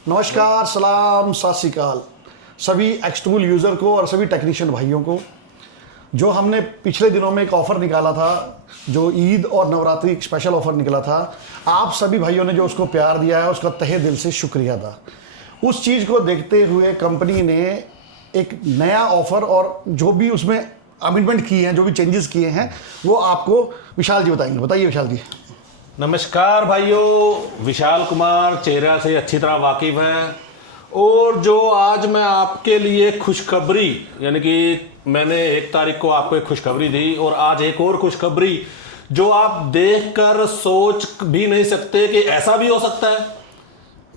नमस्कार, सलाम, सत श्री अकाल सभी एक्सटूल यूज़र को और सभी टेक्नीशियन भाइयों को। जो हमने पिछले दिनों में एक ऑफ़र निकाला था, जो ईद और नवरात्रि एक स्पेशल ऑफ़र निकला था, आप सभी भाइयों ने जो उसको प्यार दिया है उसका तहे दिल से शुक्रिया था। उस चीज़ को देखते हुए कंपनी ने एक नया ऑफ़र और जो भी उसमें अमेंडमेंट किए हैं, जो भी चेंजेस किए हैं, वो आपको विशाल जी बताएंगे। बताइए विशाल जी। नमस्कार भाइयों, विशाल कुमार चेहरा से अच्छी तरह वाकिफ हैं। और जो आज मैं आपके लिए खुशखबरी, यानी कि मैंने 1 तारीख को आपको एक खुशखबरी दी और आज एक और खुशखबरी जो आप देखकर सोच भी नहीं सकते कि ऐसा भी हो सकता है।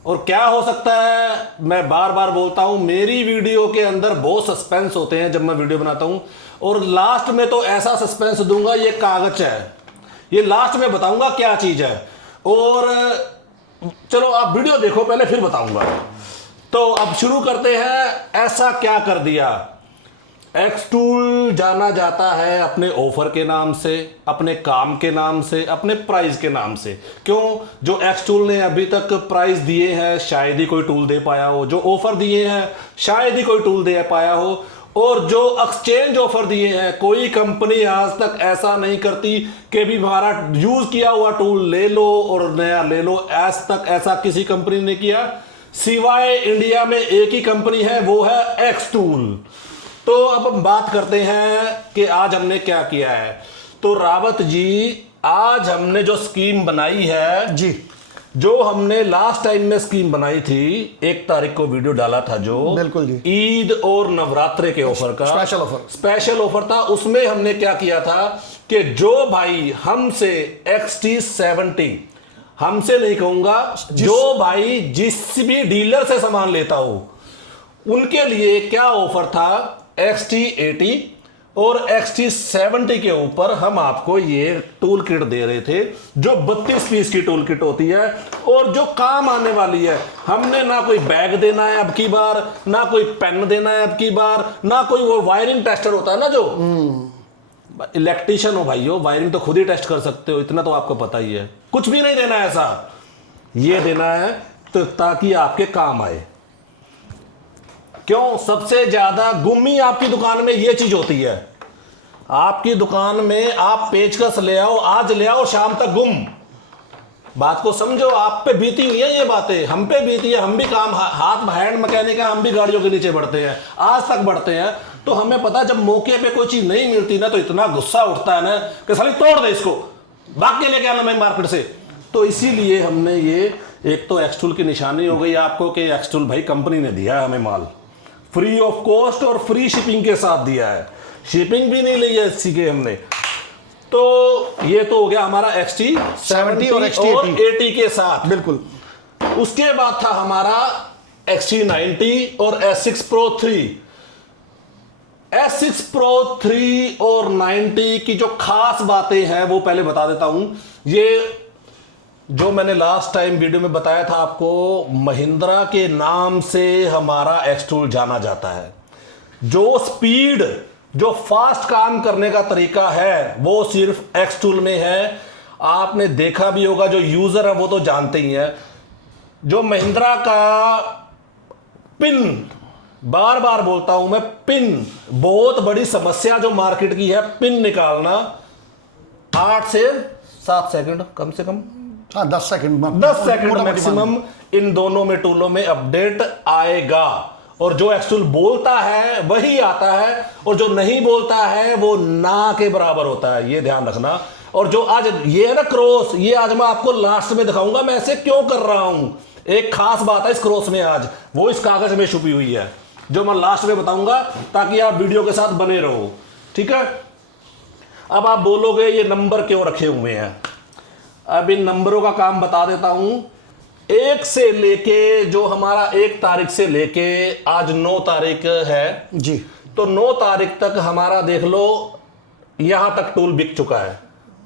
और क्या हो सकता है, मैं बार बार बोलता हूं, मेरी वीडियो के अंदर बहुत सस्पेंस होते हैं जब मैं वीडियो बनाता हूं, और लास्ट में तो ऐसा सस्पेंस दूंगा, ये कागज है, ये लास्ट में बताऊंगा क्या चीज है। और चलो आप वीडियो देखो पहले, फिर बताऊंगा। तो अब शुरू करते हैं। ऐसा क्या कर दिया? एक्सटूल जाना जाता है अपने ऑफर के नाम से, अपने काम के नाम से, अपने प्राइस के नाम से। क्यों? जो एक्सटूल ने अभी तक प्राइस दिए हैं शायद ही कोई टूल दे पाया हो, जो ऑफर दिए हैं शायद ही कोई टूल दे पाया हो, और जो एक्सचेंज ऑफर दिए हैं कोई कंपनी आज तक ऐसा नहीं करती कि भी हमारा यूज किया हुआ टूल ले लो और नया ले लो। आज तक ऐसा किसी कंपनी ने किया, सिवाय इंडिया में एक ही कंपनी है, वो है एक्सटूल। तो अब हम बात करते हैं कि आज हमने क्या किया है। तो रावत जी, आज हमने जो स्कीम बनाई है जी, जो हमने लास्ट टाइम में स्कीम बनाई थी, 1 तारीख को वीडियो डाला था, जो बिल्कुल जी, ईद और नवरात्रे के ऑफर का स्पेशल ऑफर था। उसमें हमने क्या किया था कि जो भाई हमसे XT70, हमसे नहीं कहूंगा, जो भाई जिस भी डीलर से सामान लेता हो, उनके लिए क्या ऑफर था, XT80 और XT70 के ऊपर हम आपको ये टूल किट दे रहे थे, जो 32 पीस की टूल किट होती है और जो काम आने वाली है। हमने ना कोई बैग देना है अब की बार, ना कोई पेन देना है अब की बार, ना कोई वो वायरिंग टेस्टर होता है ना, जो इलेक्ट्रिशियन हो भाइयों, वायरिंग तो खुद ही टेस्ट कर सकते हो, इतना तो आपको पता ही है। कुछ भी नहीं देना है ऐसा, ये देना है तो ताकि आपके काम आए। क्यों? सबसे ज्यादा गुम्मी आपकी दुकान में ये चीज होती है। आपकी दुकान में आप पेचकस ले आओ, आज ले आओ, शाम तक गुम। बात को समझो, आप पे बीती हुई है ये बातें, हम पे बीती है। हम भी काम हाथ हैंड मैकेनिक है, हम भी गाड़ियों के नीचे बढ़ते हैं, आज तक बढ़ते हैं। तो हमें पता है, जब मौके पे कोई चीज नहीं मिलती ना, तो इतना गुस्सा उठता है ना कि साली तोड़ दे इसको, भाग के लेके आना मैं मार्केट से। तो इसीलिए हमने ये, एक तो एक्सटूल की निशानी हो गई आपको कि एक्सटूल भाई कंपनी ने दिया है हमें माल फ्री ऑफ कॉस्ट और फ्री शिपिंग के साथ दिया है, शिपिंग भी नहीं ली है इसी के हमने। तो ये तो हो गया हमारा XT70 और XT80 के साथ। बिल्कुल। उसके बाद था हमारा XT90 और S6 Pro 3। S6 Pro 3 और 90 की जो खास बातें हैं वो पहले बता देता हूं। ये जो मैंने लास्ट टाइम वीडियो में बताया था आपको, महिंद्रा के नाम से हमारा एक्सटूल जाना जाता है। जो स्पीड, जो फास्ट काम करने का तरीका है, वो सिर्फ एक्सटूल में है। आपने देखा भी होगा, जो यूजर है वो तो जानते ही हैं। जो महिंद्रा का पिन, बार बार बोलता हूं मैं, पिन बहुत बड़ी समस्या जो मार्केट की है। पिन निकालना 8 से 7 सेकंड कम से कम, हाँ 10 सेकंड, 10 सेकंड मैक्सिमम इन दोनों में टूलों में अपडेट आएगा। और जो एक्सटूल बोलता है वही आता है, और जो नहीं बोलता है वो ना के बराबर होता है, ये ध्यान रखना। और जो आज ये है ना क्रॉस, ये आज मैं आपको लास्ट में दिखाऊंगा मैं ऐसे क्यों कर रहा हूं। एक खास बात है इस क्रॉस में आज, वो इस कागज में छुपी हुई है, जो मैं लास्ट में बताऊंगा, ताकि आप वीडियो के साथ बने रहो। ठीक है? अब आप बोलोगे ये नंबर क्यों रखे हुए हैं। अब इन नंबरों का काम बता देता हूं। 1 से लेके, जो हमारा 1 तारीख से लेके आज 9 तारीख है जी, तो 9 तारीख तक हमारा देख लो, यहां तक टूल बिक चुका है।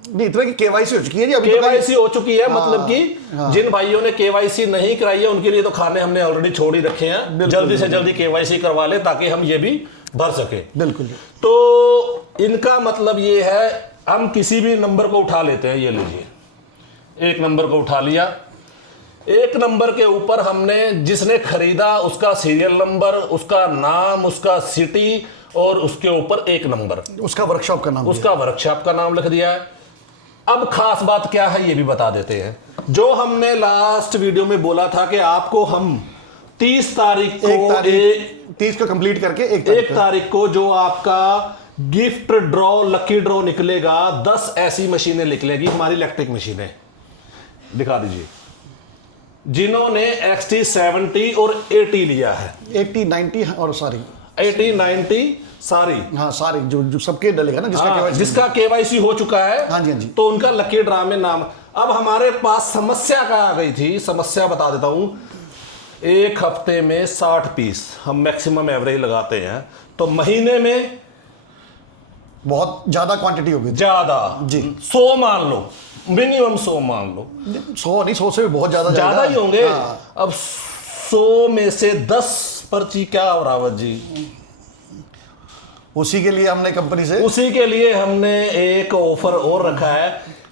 नहीं, इतना की केवाईसी हो चुकी है जी, अभी केवाईसी हो चुकी है। मतलब कि हाँ। जिन भाइयों ने केवाईसी नहीं कराई है उनके लिए तो खाने हमने ऑलरेडी छोड़ ही रखे हैं। जल्दी से जल्दी केवाईसी करवा ले ताकि हम ये भी भर सके। बिल्कुल। तो इनका मतलब ये है, हम किसी भी नंबर को उठा लेते हैं। ये लीजिए, एक नंबर को उठा लिया, एक नंबर के ऊपर हमने जिसने खरीदा उसका सीरियल नंबर, उसका नाम, उसका सिटी और उसके ऊपर एक नंबर, उसका वर्कशॉप का नाम, उसका वर्कशॉप का नाम लिख दिया है। अब खास बात क्या है ये भी बता देते हैं। जो हमने लास्ट वीडियो में बोला था कि आपको हम 30 तारीख को 30 को कंप्लीट करके एक तारीख को जो आपका गिफ्ट ड्रॉ, लकी ड्रॉ निकलेगा, 10 ऐसी मशीनें निकलेगी, हमारी इलेक्ट्रिक मशीनें। दिखा दीजिए जिन्होंने XT70 और 80 लिया है, 80, 90 और सारी 80, 90 सारी, हाँ सारी जो सबके डलेगा ना, जिसका KYC हो चुका है, हाँ जी हाँ जी, तो उनका लकी ड्रा में नाम। अब हमारे पास समस्या क्या आ गई थी, समस्या बता देता हूं। एक हफ्ते में 60 पीस हम मैक्सिमम एवरेज लगाते हैं, तो महीने में बहुत ज्यादा क्वांटिटी होगी, ज्यादा जी 100 मान लो, मिनिमम 100 मान लो, 100 नहीं, 100 से भी बहुत ज्यादा ही होंगे। हाँ। अब 100 में से 10 पर्ची क्या हो रावत जी, उसी के लिए हमने कंपनी से, उसी के लिए हमने एक ऑफर और रखा है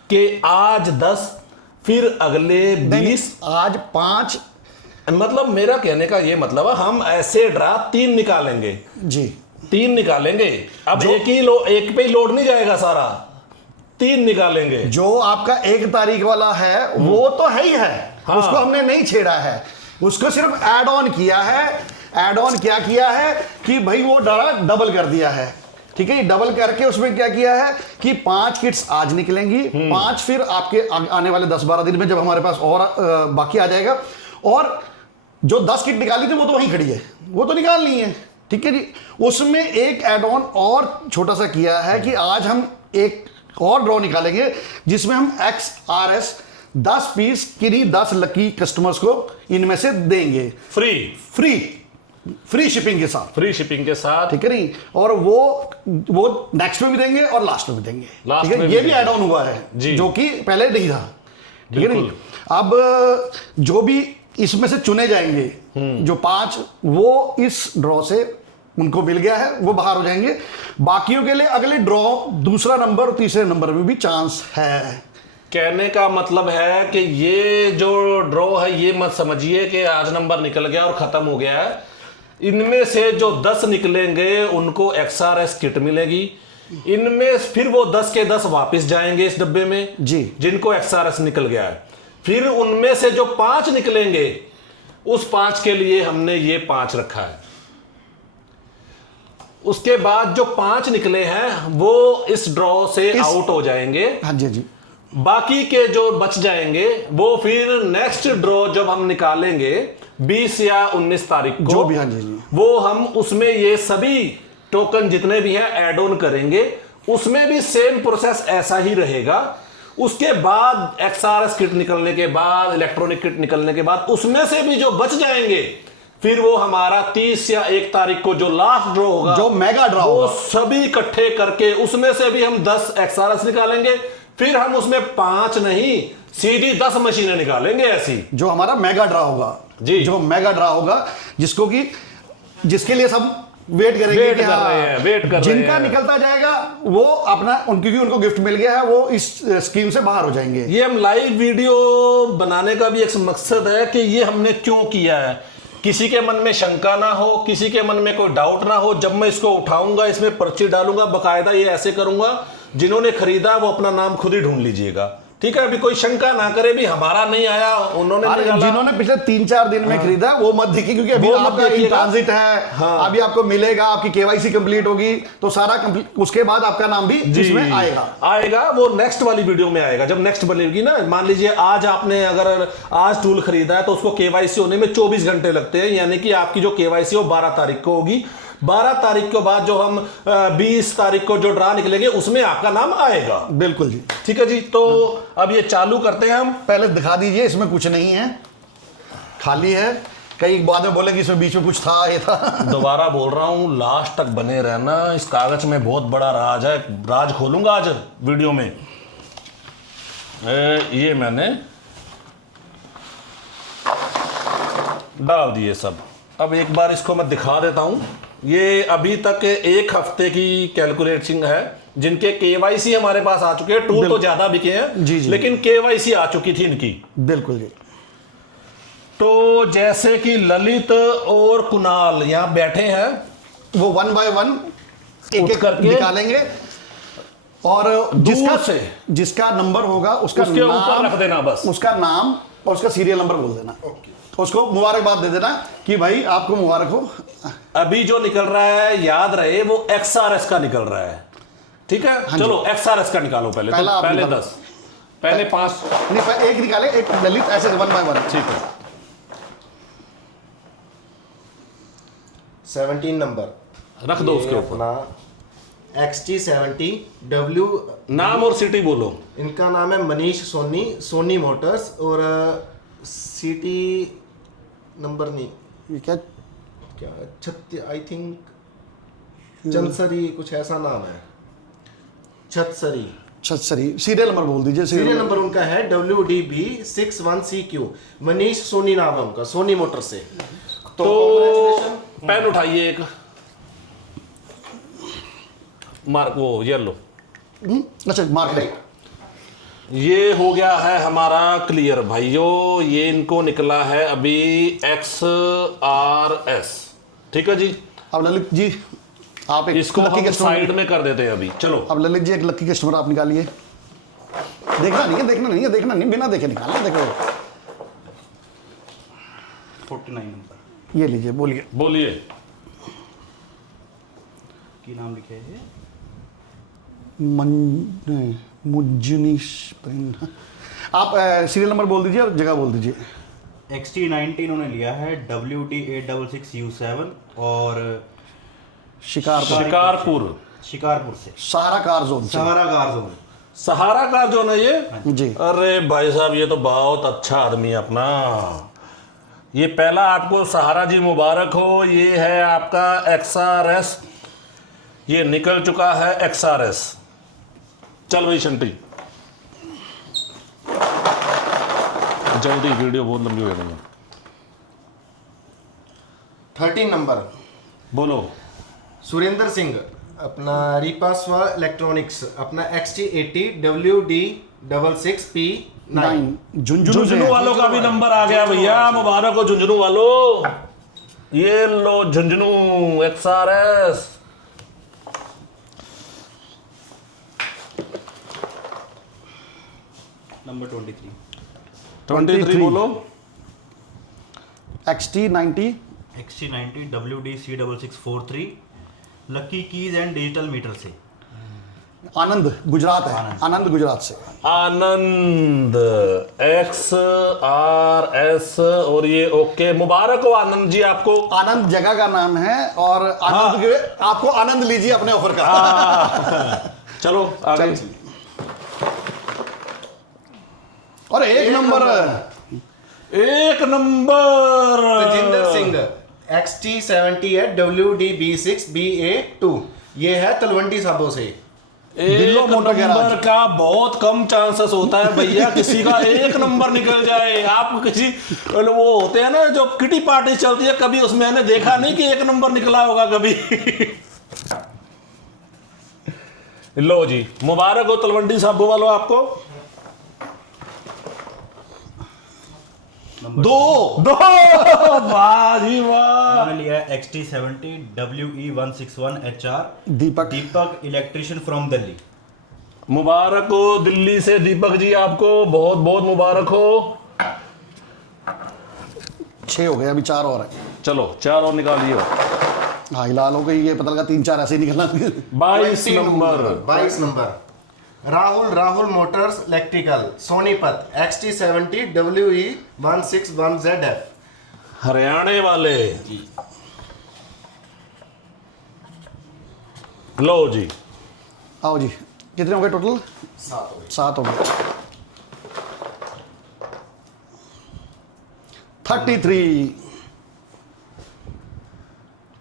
कि आज 10 फिर अगले 20, आज 5, मतलब मेरा कहने का ये मतलब है हम ऐसे ड्रा 3 निकालेंगे जी 3 निकालेंगे। अब एक पे ही लोड नहीं जाएगा सारा, 3 निकालेंगे। जो आपका 1 तारीख वाला है वो तो है ही है, हाँ। उसको हमने नहीं छेड़ा है, उसको सिर्फ ऐड ऑन किया है। ऐड ऑन क्या किया है कि भाई वो डबल कर दिया है, ठीक है। डबल करके उसमें क्या किया है कि 5 किट्स आज निकलेंगी, 5 फिर आपके आने वाले 10-12 दिन में जब हमारे पास और बाकी आ जाएगा। और जो 10 किट निकाली थी वो तो वहीं खड़ी है, वो तो निकालनी है, ठीक है जी। उसमें एक ऐड ऑन और छोटा सा किया है कि आज हम एक और ड्रॉ निकालेंगे जिसमें हम XRS 10 पीस किन्हीं 10 लकी कस्टमर्स को इनमें से देंगे, फ्री शिपिंग के साथ, ठीक है नहीं। और वो नेक्स्ट में भी देंगे और लास्ट में भी देंगे, ठीक है। ये भी ऐड ऑन हुआ है जो कि पहले नहीं था, ठीक है नहीं। अब जो भी इसमें से चुने जाएंगे, जो 5 वो इस ड्रॉ से उनको मिल गया है, वो बाहर हो जाएंगे। बाकियों के लिए अगले ड्रॉ दूसरा नंबर और तीसरे नंबर में भी चांस है। कहने का मतलब है कि ये जो ड्रॉ है ये मत समझिए कि आज नंबर निकल गया और खत्म हो गया है। इनमें से जो 10 निकलेंगे उनको XRS किट मिलेगी, इनमें फिर वो 10 के 10 वापस जाएंगे इस डब्बे में जी, जिनको XRS निकल गया है। फिर उनमें से जो 5 निकलेंगे उस 5 के लिए हमने ये 5 रखा है। उसके बाद जो 5 निकले हैं वो इस ड्रॉ से आउट हो जाएंगे, हाँ जी जी। बाकी के जो बच जाएंगे वो फिर नेक्स्ट ड्रॉ जब हम निकालेंगे 20 या 19 तारीख को, जो भी, हाँ जी जी, वो हम उसमें ये सभी टोकन जितने भी हैं ऐड ऑन करेंगे। उसमें भी सेम प्रोसेस ऐसा ही रहेगा। उसके बाद XRS किट निकलने के बाद, इलेक्ट्रॉनिक किट निकलने के बाद उसमें से भी जो बच जाएंगे फिर वो हमारा 30 या 1 तारीख को जो लास्ट ड्रॉ होगा, जो मेगा ड्रॉ वो होगा, सभी इकट्ठे करके उसमें से भी हम 10 XRS निकालेंगे। फिर हम उसमें 5 नहीं सीधी 10 मशीनें निकालेंगे ऐसी, जो हमारा मेगा ड्रा होगा जी, जो मेगा ड्रा होगा, जिसके लिए सब वेट करेंगे, वेट कर रहे हैं, जिनका निकलता जाएगा वो अपना क्योंकि उनको गिफ्ट मिल गया है वो इस स्कीम से बाहर हो जाएंगे। ये हम लाइव वीडियो बनाने का भी एक मकसद है कि ये हमने क्यों किया है, किसी के मन में शंका ना हो, किसी के मन में कोई डाउट ना हो। जब मैं इसको उठाऊंगा, इसमें पर्ची डालूंगा, बकायदा ये ऐसे करूंगा, जिन्होंने खरीदा वो अपना नाम खुद ही ढूंढ लीजिएगा, ठीक है। अभी कोई शंका ना करे भी हमारा नहीं आया, उन्होंने नहीं डाला। जिन्होंने पिछले 3-4 दिन में खरीदा वो मत देखिए, क्योंकि अभी आपका इन ट्रांजिट है, हाँ। अभी आपको मिलेगा, आपकी KYC कंप्लीट होगी तो सारा कंप्लीट, उसके बाद आपका नाम भी जिसमें आएगा वो नेक्स्ट वाली वीडियो में आएगा। जब नेक्स्ट बनेगी ना, मान लीजिए आज आपने अगर आज टूल खरीदा है तो उसको KYC होने में 24 घंटे लगते हैं, यानी कि आपकी जो KYC वो 12 तारीख को होगी। 12 तारीख के बाद जो हम 20 तारीख को जो ड्रा निकलेंगे उसमें आपका नाम आएगा। बिल्कुल जी, ठीक है जी। तो अब ये चालू करते हैं हम। पहले दिखा दीजिए, इसमें कुछ नहीं है, खाली है। कई बाद में बोलेंगे इसमें बीच में कुछ था, ये था। दोबारा बोल रहा हूं, लास्ट तक बने रहना। इस कागज में बहुत बड़ा राज है, राज खोलूंगा आज वीडियो में। ये मैंने डाल दिए सब। अब एक बार इसको मैं दिखा देता हूं। ये अभी तक 1 हफ्ते की कैलकुलेटिंग है, जिनके KYC हमारे पास आ चुके हैं। टूल तो ज्यादा बिके हैं जी जी, लेकिन KYC आ चुकी थी इनकी। बिल्कुल जी। तो जैसे कि ललित और कुणाल यहाँ बैठे हैं, वो 1 बाय 1 एक उठ एक करके निकालेंगे और से जिसका नंबर होगा उसका उसके ऊपर नाम रख देना बस। उसका नाम और उसका सीरियल नंबर बोल देना। उसको मुबारकबाद दे देना कि भाई आपको मुबारक हो। अभी जो निकल रहा है याद रहे वो XRS का निकल रहा है, ठीक है। हाँ चलो XRS का निकालो पहले। पहला तो आप पहले निकालो। 10, पहले 5, नहीं एक निकाले, एक ललित, ऐसे 1 बाय 1। ठीक है। 17 नंबर रख दो उसके ऊपर। अपना XT70 W, नाम और सिटी बोलो। इनका नाम है मनीष सोनी, सोनी मोटर्स। और सिटी नंबर नहीं, ये क्या? क्या छत्ती, आई थिंक चंदसरी, कुछ ऐसा नाम है, छतसरी। छतसरी। सीरियल नंबर बोल दीजिए। सीरियल नंबर उनका है WDB 61CQ। मनीष सोनी नाम है उनका, सोनी मोटर से। तो congratulations। पेन उठाइए एक, मार्क वो येलो। अच्छा मार्क ले। ये हो गया है हमारा क्लियर भाइयों। ये इनको निकला है अभी XRS, ठीक है जी। अब ललित जी आप एक इसको लकी हम कस्टमर, साइड में कर देते हैं अभी। चलो अब ललित जी एक लकी कस्टमर आप निकालिए। देखना नहीं है, देखना नहीं है, देखना नहीं, बिना देखे निकालना। देखो 49 नंबर। ये लीजिए, बोलिए। बोलिए। की नाम लिखे है? मुजनीश प्रिंट। आप सीरियल नंबर बोल दीजिए और जगह बोल दीजिए। XT90 इन्होंने लिया है WD866U7 और शिकारपुर, शिकारपुर से, सहारा कार जोन से। सहारा कार जोन। सहारा का जो ना ये। जी। अरे भाई साहब ये तो बहुत अच्छा आदमी है अपना। ये पहला आपको सहारा जी मुबारक हो। ये है आपका XRS, ये निकल चुका है XRS। चल भाई शंटी, जल्दी, वीडियो बहुत लंबी हो गई है। 13 नंबर बोलो। सुरेंद्र सिंह, अपना रीपास्वा इलेक्ट्रॉनिक्स, अपना XT80 WD66P9। 9 झुंझुनू से झुंझुनू है। वालों का भी नंबर आ गया भैया, मुबारक हो झुंझुनू वालों। ये लो झुंझुनू XRS। नंबर 23। 23 बोलो। XT90 XT90 WD66643 lucky keys and digital meter से। आनंद गुजरात है। आनंद गुजरात से। आनंद XRS और ये ओके। मुबारक हो आनंद जी आपको। आनंद जगह का नाम है और आनंद के आपको आनंद लीजिए अपने ऑफर का। चलो आगे। और एक नंबर एक नंबर तेजिंदर सिंह, XT70 है WDB6BA2। ये है तलवंडी साबो से। एक दिल्लो मोटर गैराज। नंबर का बहुत कम चांसेस होता है भैया किसी का एक नंबर निकल जाए। आप किसी वो होते हैं ना जो किटी पार्टी चलती है, कभी उसमें मैंने देखा नहीं कि एक नंबर निकला होगा कभी। लो जी, मुबारक हो तलवंडी साबो वालों आपको। दो वाह जी वाह। उन्होंने लिया है XT70 WE161HR Deepak electrician from Delhi. मुबारक हो दिल्ली से दीपक जी, आपको बहुत बहुत मुबारक हो। 6 हो गए, अभी 4 और है। चलो 4 और निकालिए। हाँ हिलाल हो गई, ये पता लगा 3-4 ऐसे ही निकलना। 22 number 22 number Rahul Motors electrical, Sonipat, XT70 WE161ZF। Haryana वाले। लो जी। आओ जी, कितने हो गए टोटल? 7 हो गए। 33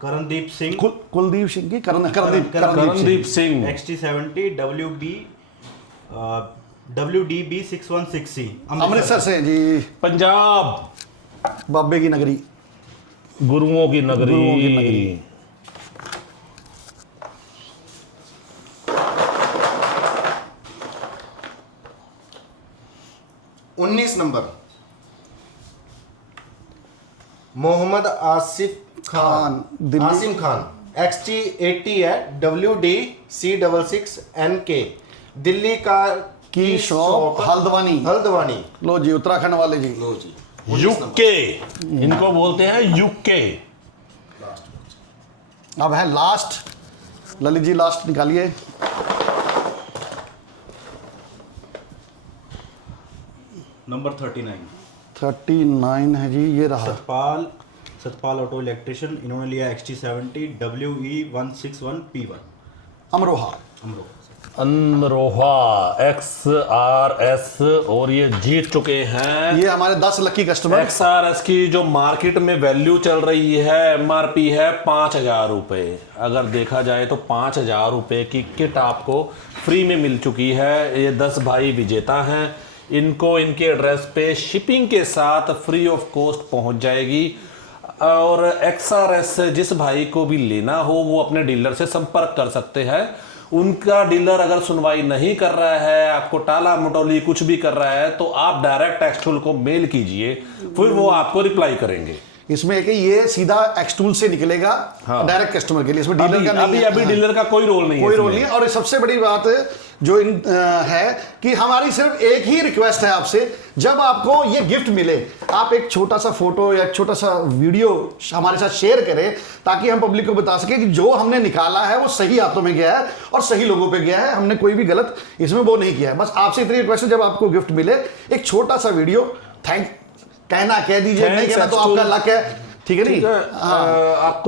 करणदीप सिंह, कुलदीप सिंह की करणदीप सिंह XT70 WDB616C अमृतसर से जी। पंजाब, बाबे की नगरी। गुरुओं की नगरी। गुरुओं की नगरी। उन्नीस नंबर मोहम्मद आसिफ खान, दिल्ली। आसिम खान। XT80 है, WD-C66NK, दिल्ली कार की शॉप हल्द्वानी। हल्द्वानी। लो जी, उत्तराखंड वाले जी। लो जी, यूके, इनको बोलते हैं यूके। अब है लास्ट, ललित जी लास्ट निकालिए। नंबर 39 39 है जी, ये रहा। सतपाल ऑटो इलेक्ट्रिशियन, इन्होंने लिया XT70 WE161P1 Amroha. Amroha XRS, और ये जीत चुके हैं। ये हमारे 10 लकी कस्टमर। XRS की जो मार्केट में वैल्यू चल रही है, MRP है 5,000 रुपये। अगर देखा जाए तो 5,000 रुपये की किट आपको फ्री में मिल चुकी है। ये 10 भाई विजेता हैं, इनको इनके एड्रेस पे शिपिंग के साथ फ्री ऑफ कॉस्ट पहुंच जाएगी। और XRS जिस भाई को भी लेना हो वो अपने डीलर से संपर्क कर सकते हैं। उनका डीलर अगर सुनवाई नहीं कर रहा है, आपको टाला मटोली कुछ भी कर रहा है, तो आप डायरेक्ट एक्सटूल को मेल कीजिए, फिर वो आपको रिप्लाई करेंगे। इसमें एक ये सीधा एक्सटूल से निकलेगा डायरेक्ट कस्टमर के लिए, इसमें डीलर का नहीं है। अभी डीलर का कोई रोल नहीं है, कोई रोल नहीं है। और सबसे बड़ी बात जो है कि हमारी सिर्फ एक ही रिक्वेस्ट है आपसे, जब आपको ये गिफ्ट मिले, आप एक छोटा सा फोटो या छोटा सा वीडियो हमारे साथ शेयर करें, ताकि हम पब्लिक को बता सके कि जो हमने निकाला है वो सही हाथों में गया है और सही लोगों पे गया है, हमने कोई भी गलत इसमें वो नहीं किया है। बस आपसे इतनी रिक्वेस्ट है, जब आपको गिफ्ट मिले एक छोटा सा वीडियो, कहना कह दीजिए, नहीं कहना तो आपका लक है, ठीक है नहीं? तो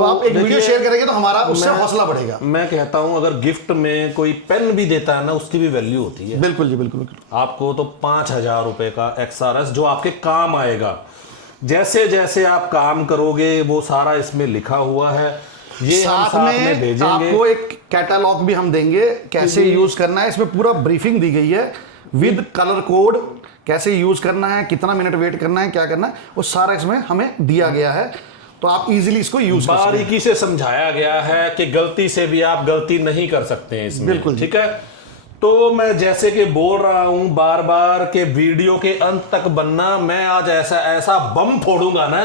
आप एक वीडियो शेयर करेंगे तो हमारा उससे हौसला बढ़ेगा। मैं कहता हूं अगर गिफ्ट में कोई पेन भी देता है ना, उसकी भी वैल्यू होती है। बिल्कुल जी, बिल्कुल बिल्कुल। आपको तो 5,000 रुपए का XRS जो आपके काम आएगा, जैसे जैसे आप काम करोगे वो सारा इसमें लिखा हुआ है। ये हम साथ में भेजेंगे आपको। एक कैटलॉग भी हम देंगे, कैसे यूज करना है, इसमें पूरा ब्रीफिंग दी गई है विद कलर कोड, कैसे यूज करना है, कितना मिनट वेट करना है, क्या करना है, वो सारा इसमें हमें दिया गया है। तो आप इजीली इसको यूज कर सकते हैं। बारीकी से समझाया गया है कि गलती से भी आप गलती नहीं कर सकते हैं इसमें। बिल्कुल, ठीक है। तो मैं जैसे कि बोल रहा हूं बार बार के वीडियो के अंत तक बनना, मैं आज ऐसा ऐसा बम फोड़ूंगा ना,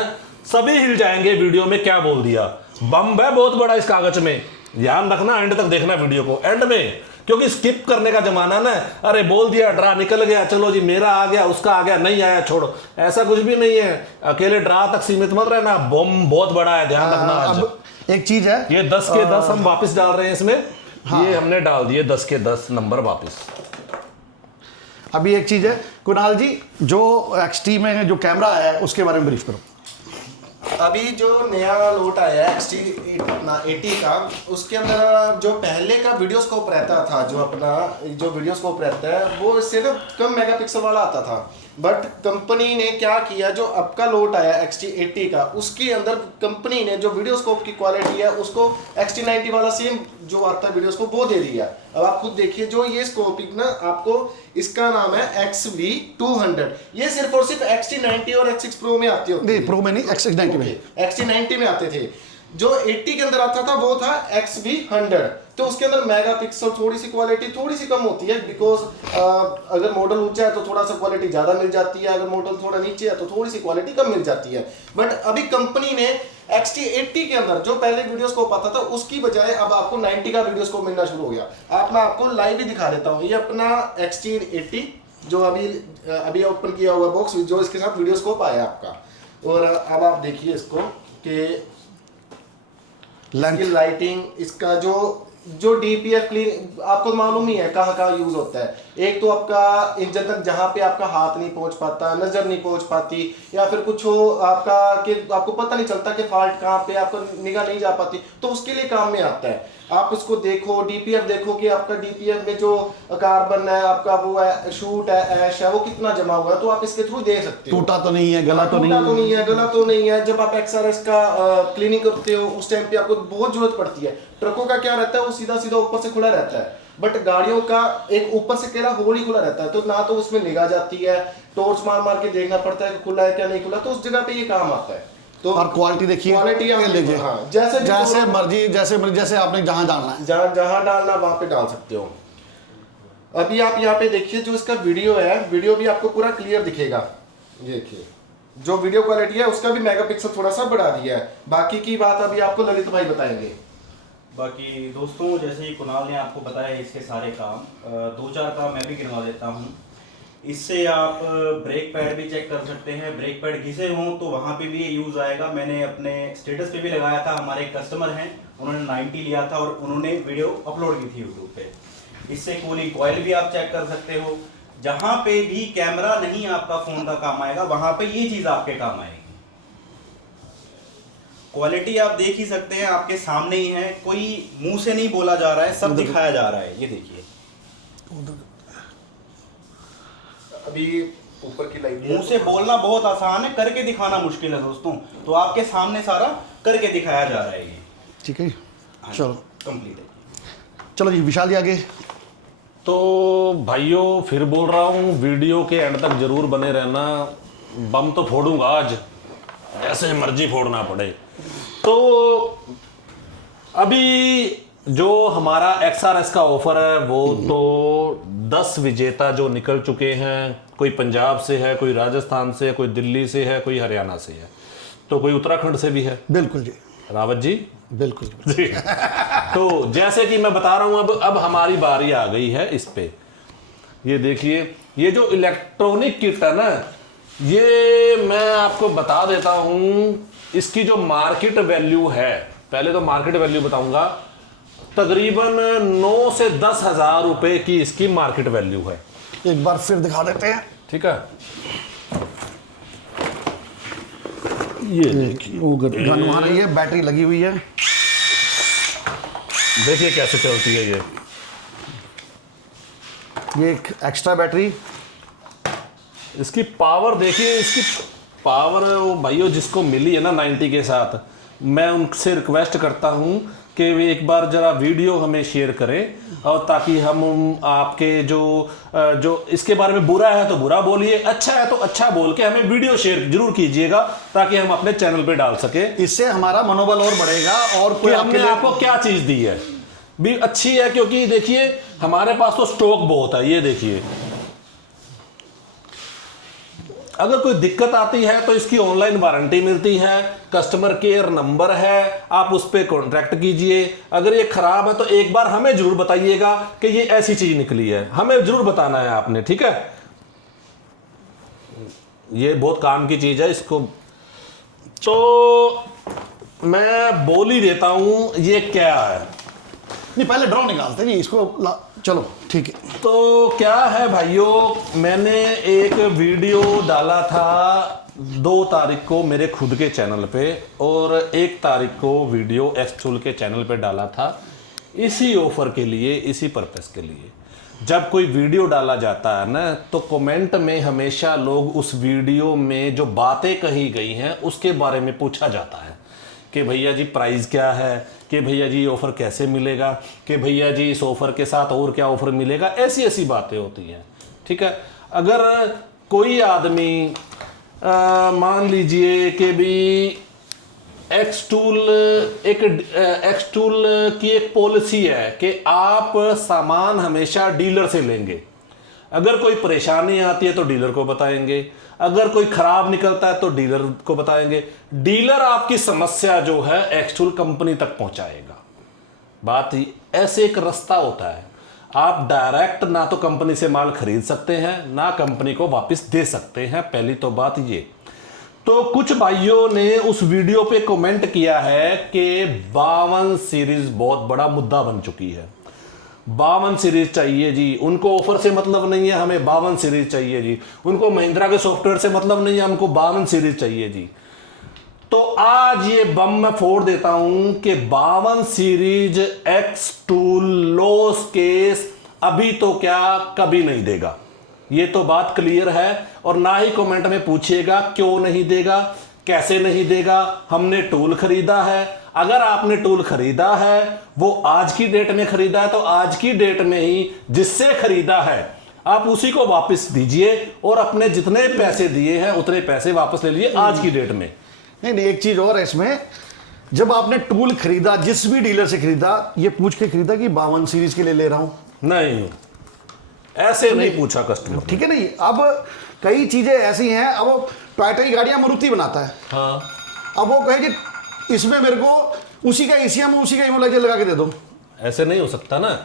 सभी हिल जाएंगे वीडियो में क्या बोल दिया। बम है बहुत बड़ा इस कागज में, ध्यान रखना, एंड तक देखना वीडियो को, एंड में, क्योंकि स्किप करने का जमाना ना, अरे बोल दिया, ड्रा निकल गया, चलो जी मेरा आ गया, उसका आ गया, नहीं आया छोड़ो, ऐसा कुछ भी नहीं है। अकेले ड्रा तक सीमित मत रहना, बम बहुत बड़ा है, ध्यान रखना। अब एक चीज है, ये 10 के 10 हम वापस डाल रहे हैं इसमें। ये हमने डाल दिए 10 के 10 नंबर वापस। अभी एक चीज है कुणाल जी, जो XT में जो कैमरा है उसके बारे में ब्रीफ करो। अभी जो नया लोट आया है XT80 का, उसके अंदर जो पहले का वीडियोस्कोप रहता था, जो वीडियोस्कोप रहता है वो इससे ना कम मेगापिक्सल वाला आता था। बट कंपनी ने क्या किया, जो अब का लोट आया XT80 का, उसके अंदर कंपनी ने जो वीडियोस्कोप की क्वालिटी है उसको XT90 वाला सेम जो आता है वीडियोस्कोप वो दे दिया। अब आप खुद देखिए, जो ये स्कोपिक ना आपको, इसका नाम है XV200। ये सिर्फ और सिर्फ XT90 और X6 Pro में आते होते नहीं, प्रो में नहीं, X90 में। XT90 में आते थे। जो 80 के अंदर आता था वो था XV100। तो उसके अंदर मेगापिक्सल थोड़ी सी क्वालिटी थोड़ी सी कम होती है, बिकॉज अगर मॉडल ऊंचा है तो थोड़ा सा क्वालिटी ज्यादा मिल जाती है, अगर मॉडल थोड़ा नीचे है तो थोड़ी सी क्वालिटी कम मिल जाती है। बट अभी कंपनी ने XT80 के अंदर जो पहले वीडियोस्कोप आता था उसकी बजाय अब आपको 90 का वीडियोस्कोप मिलना शुरू हो गया। आप मैं आपको लाइव ही दिखा देता हूँ। ये अपना XT80 जो अभी ओपन किया हुआ बॉक्स, जो इसके साथ वीडियोस्कोप आया आपका। और अब आप देखिए इसको कि इसकी लाइटिंग, इसका जो DPF क्लीन, आपको मालूम ही है कहाँ कहाँ यूज होता है। एक तो आपका इंजन तक जहाँ पे आपका हाथ नहीं पहुंच पाता, नजर नहीं पहुंच पाती, या फिर कुछ हो आपका कि आपको पता नहीं चलता कि फॉल्ट कहाँ पे, आपको निगाह नहीं जा पाती, तो उसके लिए काम में आता है। आप इसको देखो, DPF देखो कि आपका DPF में जो कार्बन है, आपका वो है, शूट है, ऐश है, वो कितना जमा हुआ है, तो आप इसके थ्रू देख सकते हो। टूटा तो नहीं है, गला तो नहीं है, गला तो नहीं है। जब आप XRS का क्लीनिंग करते हो उस टाइम पे आपको बहुत जरूरत पड़ती है। ट्रकों का क्या रहता है, वो सीधा सीधा ऊपर से खुला रहता है, बट गाड़ियों का एक ऊपर से केरा होल ही खुला रहता है, तो ना तो उसमें निगाह जाती है, टॉर्च मार मार के देखना पड़ता है कि खुला है क्या नहीं खुला, तो उस जगह पे ये काम आता है। तो और क्वालिटी देखिए, क्वालिटी आप लीजिए, हाँ, जैसे मर्जी, जैसे आपने जहां डालना है, जहां डालना वहां पे डाल सकते हो। अभी आप यहाँ पे देखिए, जो इसका वीडियो है, वीडियो भी आपको पूरा क्लियर दिखेगा। ये देखिए, जो वीडियो क्वालिटी है उसका भी मेगापिक्सल थोड़ा सा बढ़ा दिया है। बाकी की बात अभी आपको ललित भाई बताएंगे। बाकी दोस्तों जैसे ही कुणाल ने आपको बताया इसके सारे काम, 2-4 काम मैं भी गिनवा देता हूँ। इससे आप ब्रेक पैड भी चेक कर सकते हैं, ब्रेक पैड घिसे हों तो वहाँ पे भी ये यूज़ आएगा। मैंने अपने स्टेटस पे भी लगाया था, हमारे एक कस्टमर हैं उन्होंने 90 लिया था और उन्होंने वीडियो अपलोड की थी यूट्यूब पे। इससे कूलिंग कॉइल भी आप चेक कर सकते हो। जहाँ पे भी कैमरा नहीं आपका फ़ोन का काम आएगा वहाँ पे ये चीज़ आपके काम आएगी। क्वालिटी आप देख ही सकते हैं, आपके सामने ही है, कोई मुंह से नहीं बोला जा रहा है, सब दिखाया जा रहा है। ये देखिए अभी ऊपर की लाइट, मुंह से बोलना बहुत आसान है, करके दिखाना मुश्किल है दोस्तों। तो आपके सामने सारा करके दिखाया जा रहा है ये। ठीक है, हाँ, चलो कंप्लीट है। चलो जी विशाल जी आगे। तो भाइयों फिर बोल रहा हूँ, वीडियो के एंड तक जरूर बने रहना। बम तो फोड़ूंगा आज, ऐसे मर्जी फोड़ना पड़े। तो अभी जो हमारा XRS का ऑफर है वो तो 10 विजेता जो निकल चुके हैं, कोई पंजाब से है, कोई राजस्थान से है, कोई दिल्ली से है, कोई हरियाणा से है, तो कोई उत्तराखंड से भी है। बिल्कुल जी, रावत जी बिल्कुल जी। तो जैसे कि मैं बता रहा हूं, अब हमारी बारी आ गई है इस पे। ये देखिए, ये जो इलेक्ट्रॉनिक किट है ना, ये मैं आपको बता देता हूं, इसकी जो मार्केट वैल्यू है, पहले तो मार्केट वैल्यू बताऊंगा, तकरीबन 9 से 10 हजार रुपए की इसकी मार्केट वैल्यू है। एक बार फिर दिखा देते हैं। ठीक है, ये देखिए वो गन आ रही है, बैटरी लगी हुई है, देखिए कैसे चलती है ये एक एक्स्ट्रा बैटरी। इसकी पावर देखिए, इसकी पावर वो भाइयों जिसको मिली है ना 90 के साथ, मैं उनसे रिक्वेस्ट करता हूं कि वे एक बार जरा वीडियो हमें शेयर करें, और ताकि हम आपके जो इसके बारे में बुरा है तो बुरा बोलिए, अच्छा है तो अच्छा बोल के हमें वीडियो शेयर जरूर कीजिएगा, ताकि हम अपने चैनल पे डाल सके। इससे हमारा मनोबल और बढ़ेगा। और कोई हमने आपको क्या चीज दी है भी अच्छी है, क्योंकि देखिए हमारे पास तो स्टॉक बहुत है। ये देखिए, अगर कोई दिक्कत आती है तो इसकी ऑनलाइन वारंटी मिलती है, कस्टमर केयर नंबर है, आप उस पर कॉन्टैक्ट कीजिए। अगर ये खराब है तो एक बार हमें जरूर बताइएगा कि ये ऐसी चीज निकली है, हमें जरूर बताना है आपने, ठीक है। ये बहुत काम की चीज है, इसको तो मैं बोल ही देता हूं ये क्या है। नहीं, पहले ड्रॉ निकालते हैं जी इसको। चलो ठीक है। तो क्या है भाइयों, मैंने एक वीडियो डाला था 2 तारीख को मेरे खुद के चैनल पे, और 1 तारीख को वीडियो एक्सटूल के चैनल पे डाला था, इसी ऑफर के लिए, इसी पर्पस के लिए। जब कोई वीडियो डाला जाता है ना, तो कमेंट में हमेशा लोग उस वीडियो में जो बातें कही गई हैं उसके बारे में पूछा जाता है कि भैया जी प्राइस क्या है, कि भैया जी ऑफ़र कैसे मिलेगा, कि भैया जी इस ऑफ़र के साथ और क्या ऑफ़र मिलेगा, ऐसी ऐसी बातें होती हैं, ठीक है। अगर कोई आदमी मान लीजिए कि भी एक्सटूल की एक पॉलिसी है कि आप सामान हमेशा डीलर से लेंगे, अगर कोई परेशानी आती है तो डीलर को बताएंगे, अगर कोई खराब निकलता है तो डीलर को बताएंगे, डीलर आपकी समस्या जो है एक्सटूल कंपनी तक पहुंचाएगा। बात ही ऐसे एक रास्ता होता है, आप डायरेक्ट ना तो कंपनी से माल खरीद सकते हैं, ना कंपनी को वापस दे सकते हैं, पहली तो बात ये। तो कुछ भाइयों ने उस वीडियो पे कमेंट किया है कि 52 सीरीज बहुत बड़ा मुद्दा बन चुकी है, 52 सीरीज चाहिए जी, उनको ऑफर से मतलब नहीं है, हमें 52 सीरीज चाहिए जी, उनको महिंद्रा के सॉफ्टवेयर से मतलब नहीं है, हमको 52 सीरीज चाहिए जी। तो आज ये बम मैं फोड़ देता हूं कि 52 सीरीज एक्सटूल लॉस केस अभी तो क्या कभी नहीं देगा, ये तो बात क्लियर है। और ना ही कमेंट में पूछिएगा क्यों नहीं देगा, कैसे नहीं देगा, हमने टूल खरीदा है। अगर आपने टूल खरीदा है, वो आज की डेट में खरीदा है, तो आज की डेट में ही जिससे खरीदा है आप उसी को वापस दीजिए, और अपने जितने पैसे दिए हैं उतने पैसे वापस ले लीजिए आज की डेट में। नहीं, एक चीज और है इसमें, जब आपने टूल खरीदा, जिस भी डीलर से खरीदा, ये पूछ के खरीदा कि 52 सीरीज के लिए ले रहा हूं, नहीं, ऐसे नहीं पूछा कस्टमर, ठीक है। नहीं, अब कई चीजें ऐसी हैं, अब टोयोटा की गाड़ियां मारुति बनाता है, हाँ, अब वो कहे कि इसमें मेरे को उसी का ईसीएम उसी का इमोलाइजर लगा के दे दो, ऐसे नहीं हो सकता ना।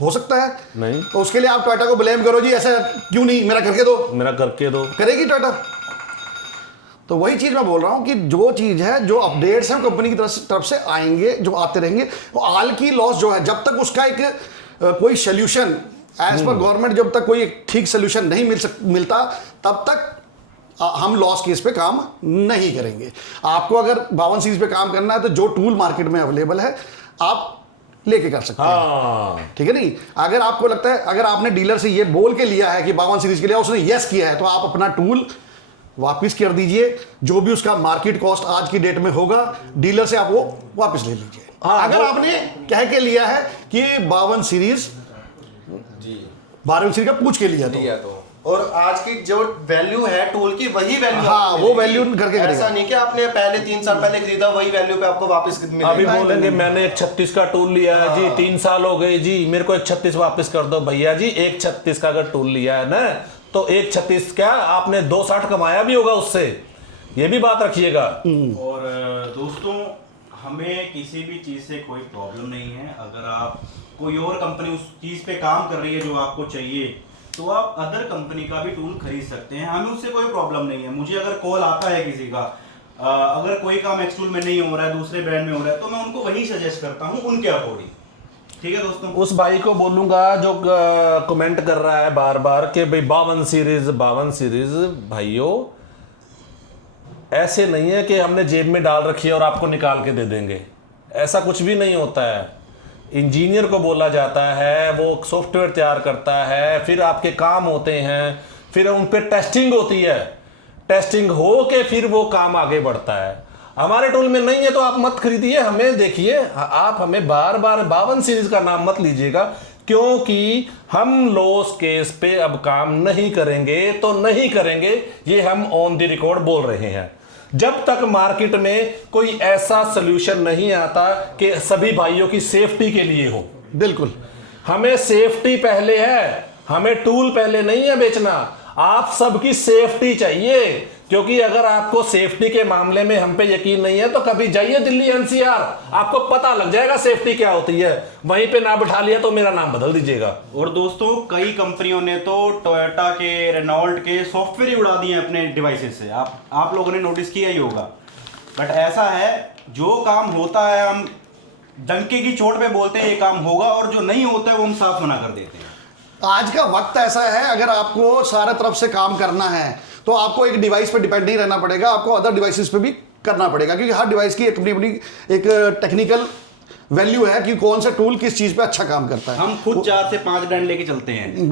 हो सकता है नहीं, तो उसके लिए आप टोयोटा को ब्लेम करो, जी ऐसा क्यों नहीं, मेरा करके दो, मेरा करके दो। करेगी टोयोटा। तो वही चीज मैं बोल रहा हूं कि जो चीज है, जो अपडेट्स हैं कंपनी की तरफ से आएंगे, जो आते रहेंगे, वो आल की लॉस जो है, जब तक उसका एक कोई सोल्यूशन एज पर गवर्नमेंट, जब तक कोई एक ठीक सोल्यूशन नहीं मिलता, तब तक हम लॉस केस पे काम नहीं करेंगे। आपको अगर 52 सीरीज पे काम करना है तो जो टूल मार्केट में अवेलेबल है आप लेके कर सकते हैं, हाँ, ठीक है नहीं। अगर आपको लगता है, अगर आपने डीलर से ये बोल के लिया है कि 52 सीरीज के लिए, उसने यस किया है, तो आप अपना टूल वापस कर दीजिए, जो भी उसका मार्केट कॉस्ट आज की डेट में होगा डीलर से आप वो वापस ले लीजिए। हाँ, अगर आपने कह के लिया है कि 52 सीरीज जी 12 सीरीज का पूछ के लिया तो और आज की जो वैल्यू है टूल की, वही वैल्यू हाँ, वो वैल्यू करके ऐसा करेगा। नहीं कि आपने पहले 3 साल पहले खरीदा, वही वैल्यू पे आपको वापस मिलेगा। अभी बोलेंगे मैंने एक 36 का टूल लिया है जी, 3 साल हो गए जी, मेरे को एक 36 वापस कर दो। भैया जी, एक 36 का अगर टूल लिया है ना, तो एक 36 क्या आपने 260 कमाया भी होगा उससे, ये भी बात रखिएगा। और दोस्तों, हमें किसी भी चीज़ से कोई प्रॉब्लम नहीं है। अगर आप कोई और कंपनी उस चीज़ पे काम कर रही है जो आपको चाहिए, तो आप अदर कंपनी का भी टूल खरीद सकते हैं, हमें उससे कोई प्रॉब्लम नहीं है। मुझे अगर कॉल आता है किसी का, अगर कोई काम एक्सटूल में नहीं हो रहा है, दूसरे ब्रांड में हो रहा है, तो मैं उनको वही सजेस्ट करता हूँ उनके अकॉर्डिंग। ठीक है दोस्तों, उस भाई को बोलूंगा जो कमेंट कर रहा है बार बार कि भाई 52 सीरीज, भाइयों ऐसे नहीं है कि हमने जेब में डाल रखी है और आपको निकाल के दे देंगे, ऐसा कुछ भी नहीं होता है। इंजीनियर को बोला जाता है, वो सॉफ्टवेयर तैयार करता है, फिर आपके काम होते हैं, फिर उन पर टेस्टिंग होती है, टेस्टिंग हो के फिर वो काम आगे बढ़ता है। हमारे टूल में नहीं है तो आप मत खरीदिए, हमें देखिए, आप हमें बार बार 52 सीरीज का नाम मत लीजिएगा, क्योंकि हम लॉस केस पे अब काम नहीं करेंगे, तो नहीं करेंगे, ये हम ऑन द रिकॉर्ड बोल रहे हैं। जब तक मार्केट में कोई ऐसा सोल्यूशन नहीं आता कि सभी भाइयों की सेफ्टी के लिए हो। बिल्कुल, हमें सेफ्टी पहले है, हमें टूल पहले नहीं है बेचना, आप सबकी सेफ्टी चाहिए। क्योंकि अगर आपको सेफ्टी के मामले में हम पे यकीन नहीं है तो कभी जाइए दिल्ली एनसीआर, आपको पता लग जाएगा सेफ्टी क्या होती है। वहीं पे ना बिठा लिया तो मेरा नाम बदल दीजिएगा। और दोस्तों, कई कंपनियों ने तो टोयोटा के, रेनॉल्ट के सॉफ्टवेयर ही उड़ा दिए हैं अपने डिवाइसेस से, आप लोगों ने नोटिस किया ही होगा। बट ऐसा है, जो काम होता है हम डंके की चोट पे बोलते हैं ये काम होगा, और जो नहीं होता है वो हम साफ मना कर देते हैं। आज का वक्त ऐसा है, अगर आपको सारे तरफ से काम करना है तो आपको एक डिवाइस पे डिपेंड नहीं रहना पड़ेगा, आपको अदर डिवाइसेस पे भी करना पड़ेगा, क्योंकि हर डिवाइस की अपनी अपनी एक टेक्निकल वैल्यू है कि कौन सा टूल किस चीज पे अच्छा काम करता है। हम खुद 4 से 5 ब्रांड लेके चलते हैं।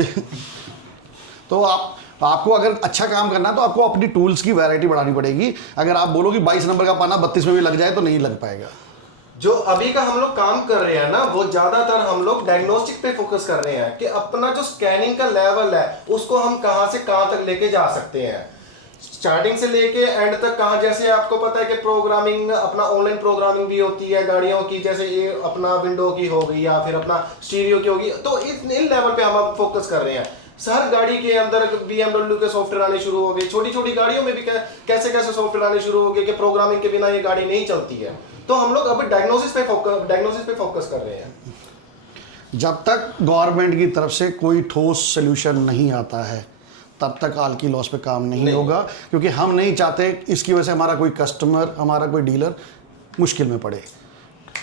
तो आपको अगर अच्छा काम करना है तो आपको अपनी टूल्स की वैरायटी बढ़ानी पड़ेगी। अगर आप बोलो कि 22 नंबर का पाना 32 में भी लग जाए तो नहीं लग पाएगा। जो अभी का हम लोग काम कर रहे हैं ना, वो ज्यादातर हम लोग डायग्नोस्टिक पे फोकस कर रहे हैं कि अपना जो स्कैनिंग का लेवल है उसको हम कहां से कहां तक लेके जा सकते हैं, स्टार्टिंग से लेके एंड तक कहां। जैसे आपको पता है कि प्रोग्रामिंग, अपना ऑनलाइन प्रोग्रामिंग भी होती है गाड़ियों की, जैसे ये अपना विंडो की हो गई या फिर अपना स्टीरियो की होगी, तो इन लेवल पे हम फोकस कर रहे हैं। हर गाड़ी के अंदर BMW के सॉफ्टवेयर आने शुरू हो गए, छोटी छोटी गाड़ियों में भी कैसे कैसे सॉफ्टवेयर आने शुरू हो गए कि प्रोग्रामिंग के बिना ये गाड़ी नहीं चलती है। तो हम लोग अभी डायग्नोसिस पे फोकस कर रहे हैं। जब तक गवर्नमेंट की तरफ से कोई ठोस सोल्यूशन नहीं आता है तब तक आल की लॉस पे काम नहीं होगा, क्योंकि हम नहीं चाहते इसकी वजह से हमारा कोई कस्टमर, हमारा कोई डीलर मुश्किल में पड़े,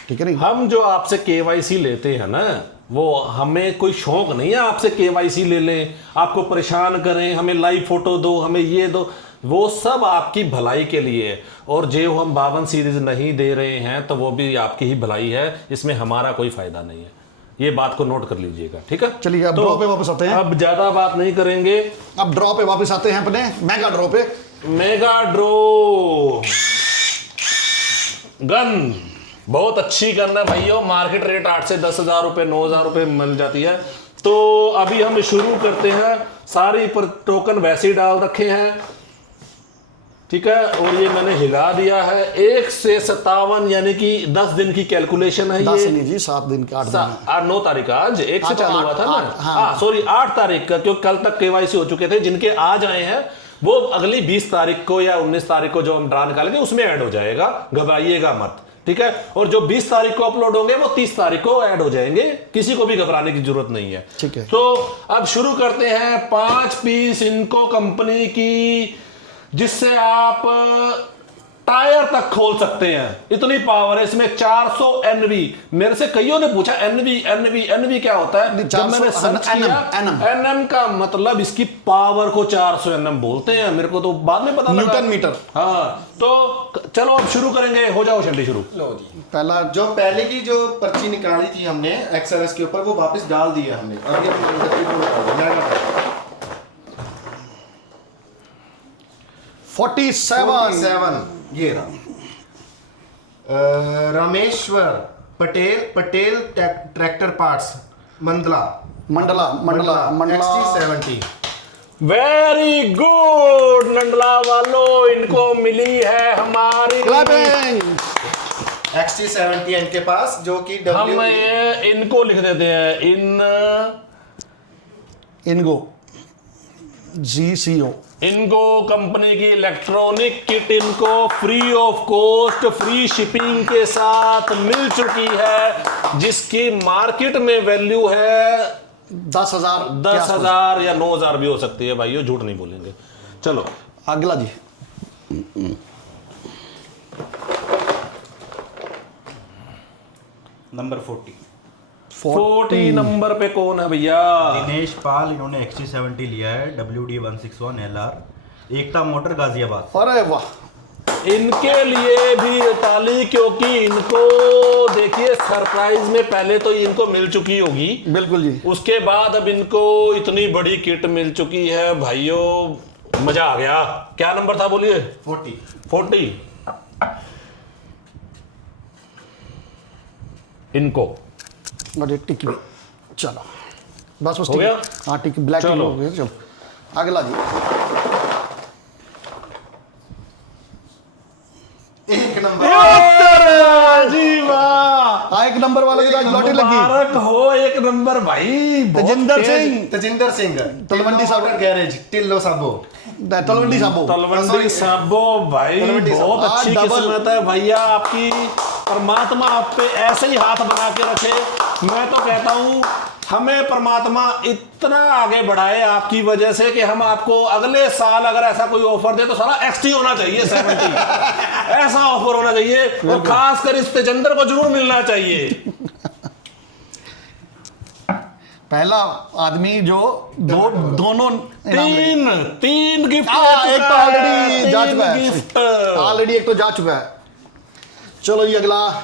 ठीक है नहीं। हम जो आपसे KYC लेते हैं ना, वो हमें कोई शौक नहीं है आपसे KYC ले लें, आपको परेशान करें, हमें लाइव फोटो दो, हमें ये दो, वो सब आपकी भलाई के लिए है। और जो हम 52 सीरीज नहीं दे रहे हैं तो वो भी आपकी ही भलाई है, इसमें हमारा कोई फायदा नहीं है, ये बात को नोट कर लीजिएगा, ठीक है। चलिए अब ड्रॉ पे वापस आते हैं। अब ज्यादा बात नहीं करेंगे, अब ड्रॉ पे वापस आते हैं, अपने मेगा ड्रॉ पे। मेगा ड्रो गन बहुत अच्छी गन है भाइयों, मार्केट रेट 8 से 10,000 रुपये, 9,000 रुपये मिल जाती है। तो अभी हम शुरू करते हैं, सारी पर टोकन वैसे ही डाल रखे हैं, ठीक है। और ये मैंने हिला दिया है। 1 से 57 यानी कि 10 दिन की कैलकुलेशन है। 10 ये नहीं जी, 7 दिन के 8 दिन। 9 तारीख का, आज 1 से तो चालू हुआ था ना, हाँ। सॉरी 8 तारीख का, क्योंकि कल तक KYC हो चुके थे, जिनके आज आए हैं वो अगली 20 तारीख को या 19 तारीख को जो हम ड्रा निकालेंगे उसमें ऐड हो जाएगा, घबराइएगा मत, ठीक है। और जो 20 तारीख को अपलोड होंगे वो 30 तारीख को ऐड हो जाएंगे, किसी को भी घबराने की जरूरत नहीं है, ठीक है। तो अब शुरू करते हैं 5 पीस इनको कंपनी की, जिससे आप टायर तक खोल सकते हैं, इतनी पावर है इसमें। 400 NV, मेरे से कईयों ने पूछा NV क्या होता है, जब मैंने सर्च किया NM का मतलब इसकी पावर को 400 NM बोलते हैं, मेरे को तो बाद में पता लगा, न्यूटन मीटर। हाँ, तो चलो अब शुरू करेंगे, हो जाओ शंडी शुरू। लो जी, पहला जो पहले की जो पर्ची निकाली थी हमने XRS के ऊपर, वो वापस डाल दी है हमने। आगे हम 47 ये रहा। Rameshwar Patel tractor parts, Mandla XT70। Very good Mandla वालों, इनको मिली है हमारी क्लैपिंग। XT70 है इनके पास, जो कि हम ये इनको लिख देते हैं इनको GCO। इनको कंपनी की इलेक्ट्रॉनिक किट इनको free of cost, free shipping के साथ मिल चुकी है, जिसकी मार्केट में वैल्यू है 10,000 या 9,000 भी हो सकती है भाइयों, झूठ नहीं बोलेंगे। चलो अगला जी, नंबर 40 नंबर पे कौन है भैया? दिनेश पाल, इन्होंने XT70 लिया है, WD161 LR, एकता मोटर गाजियाबाद। अरे वाह, इनके लिए भी ताली, क्योंकि इनको देखिए सरप्राइज में पहले तो इनको मिल चुकी होगी, बिल्कुल जी, उसके बाद अब इनको इतनी बड़ी किट मिल चुकी है भाइयों, मजा आ गया। क्या नंबर था बोलिए? 40 इनको अरे टिक भी, चलो बस हो गया? हाँ टिक, ब्लैक टिक चलो। हो गया। चलो अगला जी, एक नंबर। जी वाह, एक नंबर वाले की आज लॉटरी लगी। मुबारक हो, एक नंबर भाई। बहुत तेजिंदर तेज। सिंह तलवंडी साबो गैरेज, टिल्लो साबो। तलवंडी साबो, तलवंडी साबो भाई, तलवंडी साबो। बहुत अच्छी डबल। किस्मत है भैया आपकी, परमात्मा आप पे ऐसे ही हाथ बना के रखे। मैं तो कहता हूँ हमें परमात्मा इतना आगे बढ़ाए आपकी वजह से कि हम आपको अगले साल अगर ऐसा कोई ऑफर दे तो सारा XT होना चाहिए 70 ऐसा ऑफर होना चाहिए, और खासकर इस तेजिंदर को जरूर मिलना चाहिए। पहला आदमी जो दोनों तीन गिफ्ट, एक तो ऑलरेडी जा चुका है, गिफ्ट ऑलरेडी एक तो जा चुका है। चलो जी अगला,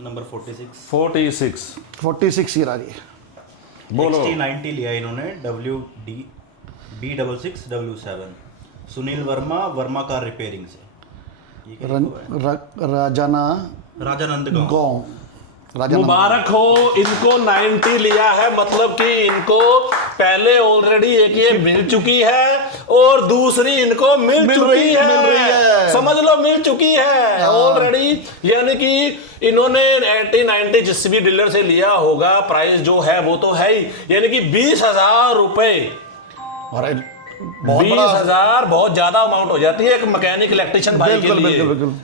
नंबर 46 46 ही रही। बोलो। XT90 लिया इन्होंने, WD B66W7, Sunil Verma car repairing से। ये क्या लिखा हुआ है? राजानंद गाँव। मुबारक हो, इनको 90 लिया है, मतलब कि इनको पहले ऑलरेडी एक ये मिल चुकी है और दूसरी इनको मिल रही है, समझ लो मिल चुकी है ऑलरेडी। यानी कि इन्होंने 80-90 जिस भी डीलर से लिया होगा, प्राइस जो है वो तो है ही, यानी कि 20,000 रुपए। अरे 20,000 बहुत ज्यादा अमाउंट हो जाती है एक मैकेनिक इलेक्ट्रिशियन भाई के लिए। बिल्कुल।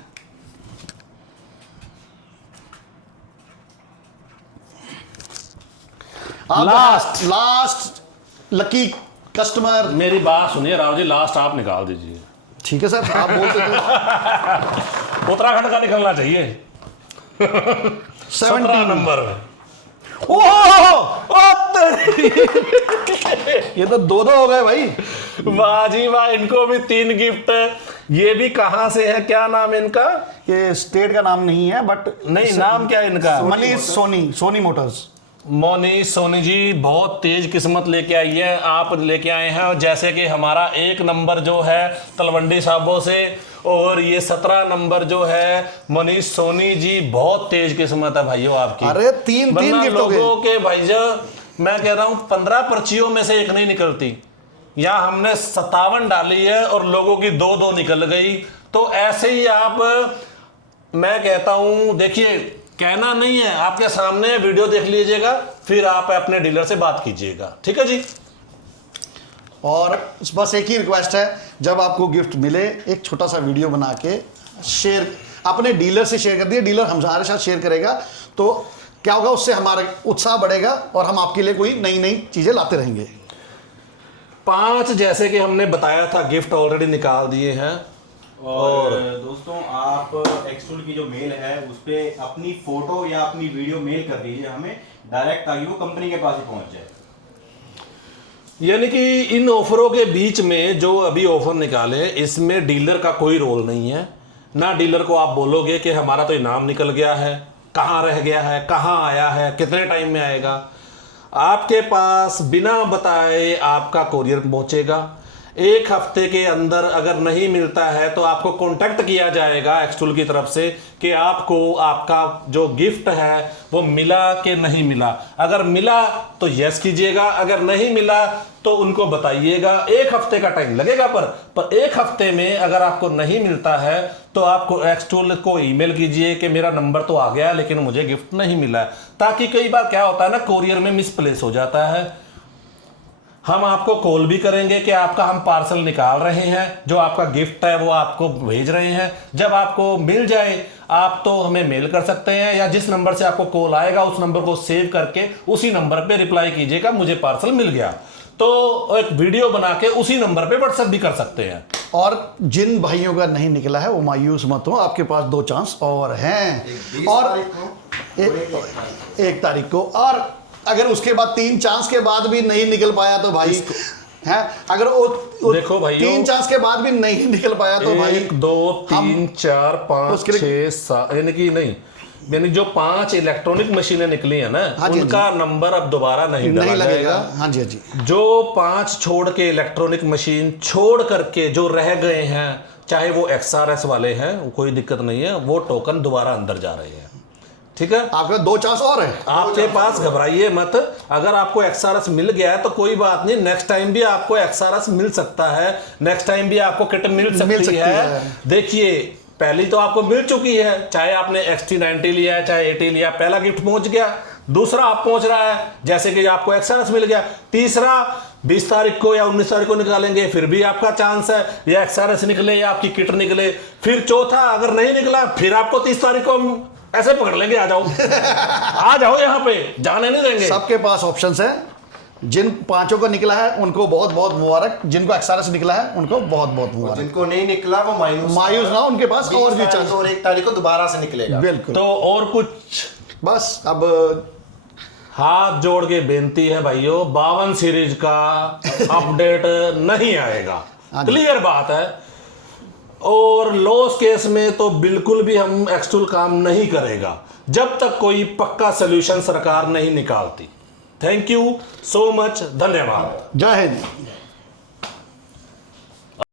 Last lucky customer. मेरी बात सुनिए राव जी, लास्ट आप निकाल दीजिए। ठीक है सर, आप बोलते थे। उत्तराखंड का निकलना चाहिए। 17 नंबर। ये तो दो हो गए भाई। वाह जी वाह, इनको भी 3 गिफ्ट। ये भी कहां से है, क्या नाम है इनका? ये स्टेट का नाम नहीं है, बट नहीं, नाम क्या है इनका? मनीष सोनी मोटर्स। मोनी सोनी जी बहुत तेज किस्मत लेके आई है, आप लेके आए हैं। और जैसे कि हमारा 1 नंबर जो है तलवंडी साबो से, और ये 17 नंबर जो है मनीष सोनी जी, बहुत तेज किस्मत है भाइयों आपकी। अरे तीन गिफ्ट हो गए लोगों के भाईजा, मैं कह रहा हूँ 15 पर्चियों में से एक नहीं निकलती। यहाँ हमने 57 डाली है और लोगों की 2-2 निकल गई। तो ऐसे ही आप, मैं कहता हूँ देखिए कहना नहीं है, आपके सामने वीडियो देख लीजिएगा, फिर आप अपने डीलर से बात कीजिएगा। ठीक है जी। और बस एक ही रिक्वेस्ट है, जब आपको गिफ्ट मिले एक छोटा सा वीडियो बना के शेयर अपने डीलर से शेयर कर दिए, डीलर हमारे साथ शेयर करेगा तो क्या होगा, उससे हमारा उत्साह बढ़ेगा और हम आपके लिए कोई नई नई चीज़ें लाते रहेंगे। 5 जैसे कि हमने बताया था गिफ्ट ऑलरेडी निकाल दिए हैं। और दोस्तों आप एक्सटूल की जो मेल है उस पर अपनी फोटो या अपनी वीडियो मेल कर दीजिए हमें डायरेक्ट, ताकि वो कंपनी के पास ही पहुंच जाए। यानी कि इन ऑफरों के बीच में जो अभी ऑफर निकाले, इसमें डीलर का कोई रोल नहीं है। ना डीलर को आप बोलोगे कि हमारा तो इनाम निकल गया है, कहाँ रह गया है, कहाँ आया है, कितने टाइम में आएगा। आपके पास बिना बताए आपका कोरियर पहुंचेगा। 1 हफ्ते के अंदर अगर नहीं मिलता है तो आपको कांटेक्ट किया जाएगा एक्सटूल की तरफ से कि आपको आपका जो गिफ्ट है वो मिला कि नहीं मिला। अगर मिला तो यस कीजिएगा, अगर नहीं मिला तो उनको बताइएगा। 1 हफ्ते का टाइम लगेगा, पर 1 हफ्ते में अगर आपको नहीं मिलता है तो आपको एक्सटूल को ईमेल कीजिए कि मेरा नंबर तो आ गया लेकिन मुझे गिफ्ट नहीं मिला। ताकि कई बार क्या होता है ना, कोरियर में मिसप्लेस हो जाता है। हम आपको कॉल भी करेंगे कि आपका हम पार्सल निकाल रहे हैं, जो आपका गिफ्ट है वो आपको भेज रहे हैं। जब आपको मिल जाए आप तो हमें मेल कर सकते हैं, या जिस नंबर से आपको कॉल आएगा उस नंबर को सेव करके उसी नंबर पे रिप्लाई कीजिएगा मुझे पार्सल मिल गया। तो एक वीडियो बना के उसी नंबर पे व्हाट्सएप भी कर सकते हैं। और जिन भाइयों का नहीं निकला है वो मायूस मत हो, आपके पास 2 चांस और हैं। और 1 तारीख को, और अगर उसके बाद 3 चांस के बाद भी नहीं निकल पाया तो भाई है, अगर वो देखो भाइयों, 3 चांस के बाद भी नहीं निकल पाया तो भाई 1 2 3 4 5 उसके लिए- 6 7 यानी कि नहीं, यानी जो 5 इलेक्ट्रॉनिक मशीनें निकली है ना, हाँ जी, उनका नंबर अब दोबारा नहीं डाला लगेगा। जाएगा। हाँ जी, हाँ जी। जो 5 छोड़ के इलेक्ट्रॉनिक मशीन छोड़ करके जो रह गए हैं, चाहे वो XRS वाले हैं, कोई दिक्कत नहीं है, वो टोकन दोबारा अंदर जा रहे हैं। ठीक है, आपका 2 चांस और है। आपके पास घबराइए मत। अगर आपको XRS मिल गया है तो कोई बात नहीं, नेक्स्ट टाइम भी आपको XRS मिल सकता है, नेक्स्ट टाइम भी आपको किट मिल सकती है। देखिए, पहली तो आपको मिल चुकी है, चाहे आपने XT90 लिया है चाहे 80 लिया, पहला गिफ्ट पहुंच गया। दूसरा आप पहुंच रहा है, जैसे कि आपको XRS मिल गया। तीसरा 20 तारीख को या 19 तारीख को निकालेंगे, फिर भी आपका चांस है, या XRS निकले या आपकी किट निकले। फिर चौथा अगर नहीं निकला फिर आपको 30 तारीख को ऐसे पकड़ लेंगे, आ जाओ आ जाओ, यहाँ पे जाने नहीं देंगे। सबके पास ऑप्शंस है। जिन 5 को निकला है उनको बहुत बहुत मुबारक, जिनको XRS निकला है उनको बहुत बहुत मुबारक, जिनको नहीं निकला वो मायूस ना, उनके पास और भी चांस। और 1 तारीख को दोबारा से निकलेगा। बिल्कुल। तो और कुछ बस अब हाथ जोड़ के बेनती है भाइयों, 52 सीरीज का अपडेट नहीं आएगा, क्लियर बात है। और लॉस केस में तो बिल्कुल भी हम एक्सटूल काम नहीं करेगा जब तक कोई पक्का सोल्यूशन सरकार नहीं निकालती। थैंक यू सो मच, धन्यवाद, जय हिंद।